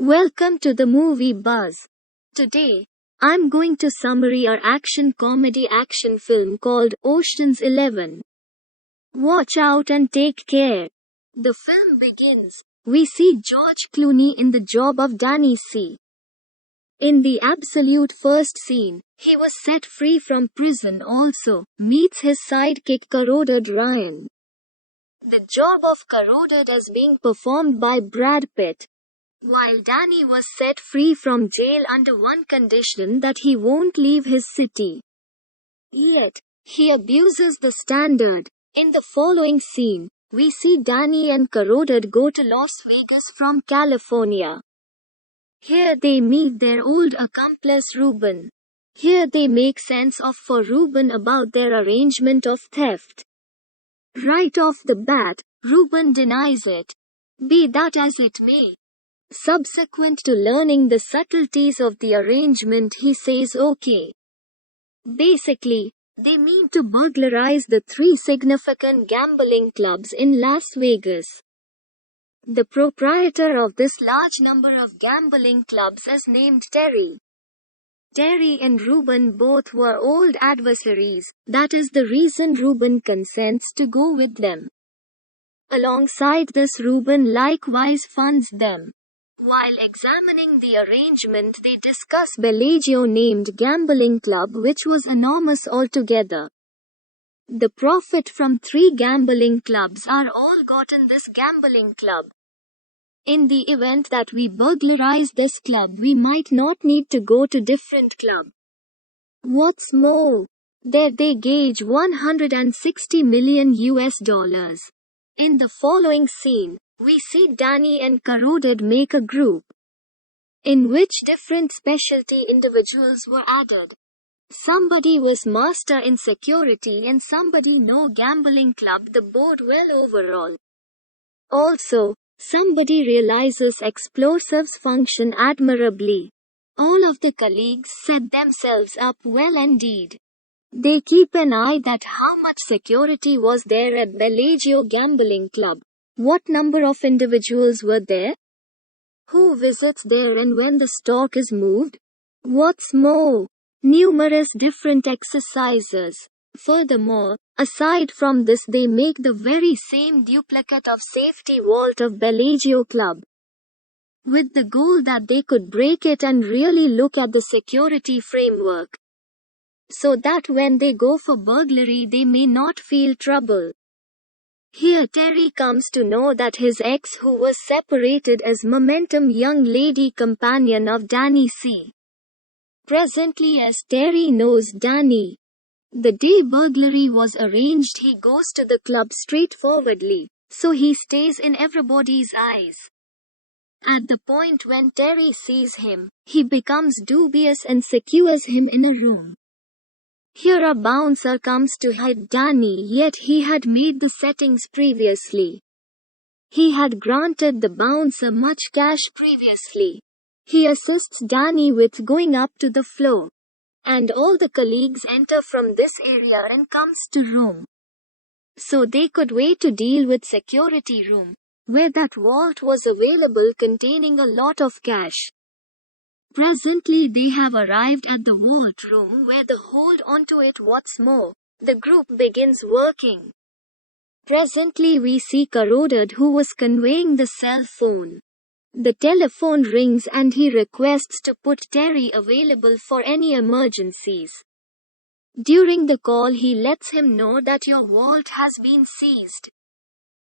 Welcome to the Movie Buzz. Today, I'm going to summary our action comedy action film called Ocean's 11. Watch out and take care. The film begins. We see George Clooney in the job of Danny C. In the absolute first scene, he was set free from prison also, meets his sidekick Carotid Ryan. The job of Carotid is being performed by Brad Pitt. While Danny was set free from jail under one condition, that he won't leave his city. Yet, he abuses the standard. In the following scene, we see Danny and Carotid go to Las Vegas from California. Here they meet their old accomplice Ruben. Here they make sense of for Ruben about their arrangement of theft. Right off the bat, Ruben denies it. Be that as it may. Subsequent to learning the subtleties of the arrangement, he says okay. Basically, they mean to burglarize the three significant gambling clubs in Las Vegas. The proprietor of this large number of gambling clubs is named Terry. Terry and Ruben both were old adversaries, that is the reason Ruben consents to go with them. Alongside this, Ruben likewise funds them. While examining the arrangement, they discuss Bellagio-named gambling club, which was enormous altogether. The profit from three gambling clubs are all got in this gambling club. In the event that we burglarize this club, we might not need to go to different club. What's more, there they gauge $160 million. In the following scene, we see Danny and Carotid make a group, in which different specialty individuals were added. Somebody was master in security and somebody no gambling club, the board well overall. Also, somebody realizes explosives function admirably. All of the colleagues set themselves up well indeed. They keep an eye that how much security was there at Bellagio Gambling Club. What number of individuals were there? Who visits there and when the stock is moved? What's more, numerous different exercises. Furthermore, aside from this, they make the very same duplicate of safety vault of Bellagio Club, with the goal that they could break it and really look at the security framework, so that when they go for burglary they may not feel trouble. Here Terry comes to know that his ex, who was separated, is Momentum young lady companion of Danny C. Presently, as Terry knows Danny, the day burglary was arranged, he goes to the club straightforwardly, so he stays in everybody's eyes. At the point when Terry sees him, he becomes dubious and secures him in a room. Here a bouncer comes to hide Danny, yet he had made the settings previously. He had granted the bouncer much cash previously. He assists Danny with going up to the floor, and all the colleagues enter from this area and comes to room, so they could wait to deal with security room, where that vault was available containing a lot of cash. Presently they have arrived at the vault room where they hold onto it. What's more, the group begins working. Presently we see Carotid, who was conveying the cell phone. The telephone rings and he requests to put Terry available for any emergencies. During the call he lets him know that your vault has been seized.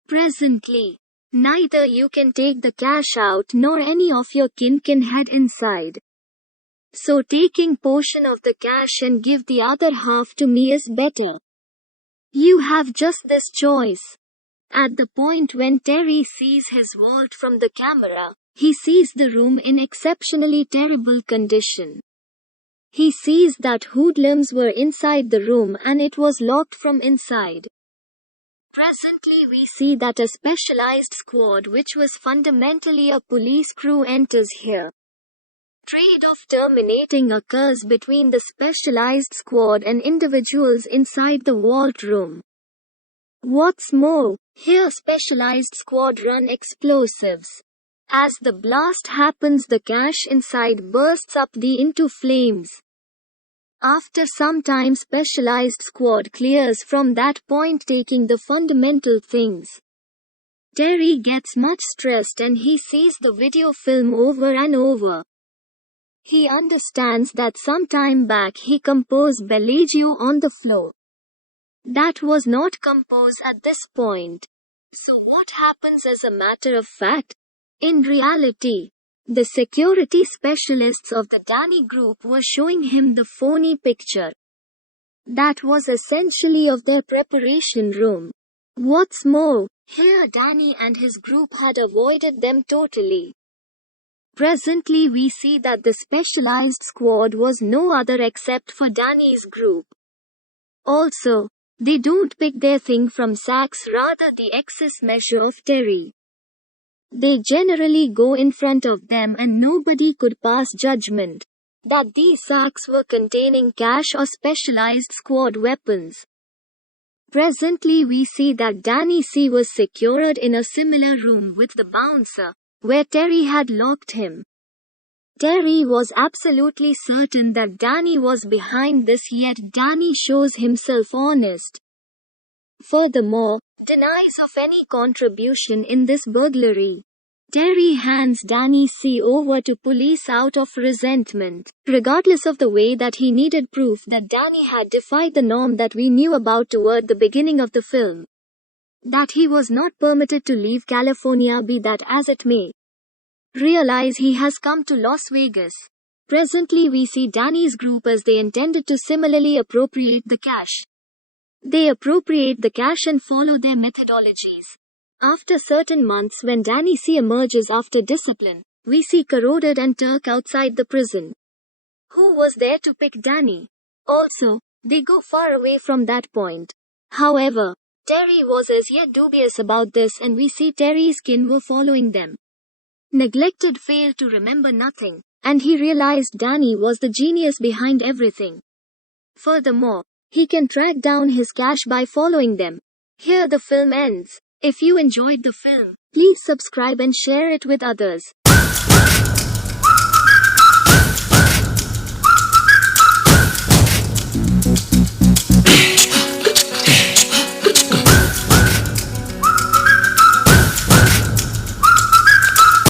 Presently, neither you can take the cash out nor any of your kin can head inside. So taking portion of the cash and give the other half to me is better. You have just this choice. At the point when Terry sees his vault from the camera, he sees the room in exceptionally terrible condition. He sees that hoodlums were inside the room and it was locked from inside. Presently we see that a specialized squad, which was fundamentally a police crew, enters here. Trade-off terminating occurs between the specialized squad and individuals inside the vault room. What's more, here specialized squad run explosives. As the blast happens, the cash inside bursts up into flames. After some time, specialized squad clears from that point, taking the fundamental things. Terry gets much stressed and he sees the video film over and over. He understands that some time back he composed Bellagio on the floor. That was not composed at this point. So what happens as a matter of fact? In reality, the security specialists of the Danny group were showing him the phony picture. That was essentially of their preparation room. What's more, here Danny and his group had avoided them totally. Presently we see that the specialized squad was no other except for Danny's group. Also, they don't pick their thing from sacks, rather the excess measure of Terry. They generally go in front of them and nobody could pass judgment that these sacks were containing cash or specialized squad weapons. Presently we see that Danny C was secured in a similar room with the bouncer, where Terry had locked him. Terry was absolutely certain that Danny was behind this, yet Danny shows himself honest. Furthermore, denies of any contribution in this burglary. Terry hands Danny C over to police out of resentment, regardless of the way that he needed proof that Danny had defied the norm that we knew about toward the beginning of the film. That he was not permitted to leave California, be that as it may. Realize he has come to Las Vegas. Presently we see Danny's group as they intended to similarly appropriate the cash. They appropriate the cash and follow their methodologies. After certain months, when Danny C emerges after discipline, we see Corroded and Turk outside the prison. Who was there to pick Danny? Also, they go far away from that point. However, Terry was as yet dubious about this and we see Terry's kin were following them. Neglected failed to remember nothing, and he realized Danny was the genius behind everything. Furthermore, he can track down his cash by following them. Here the film ends. If you enjoyed the film, please subscribe and share it with others.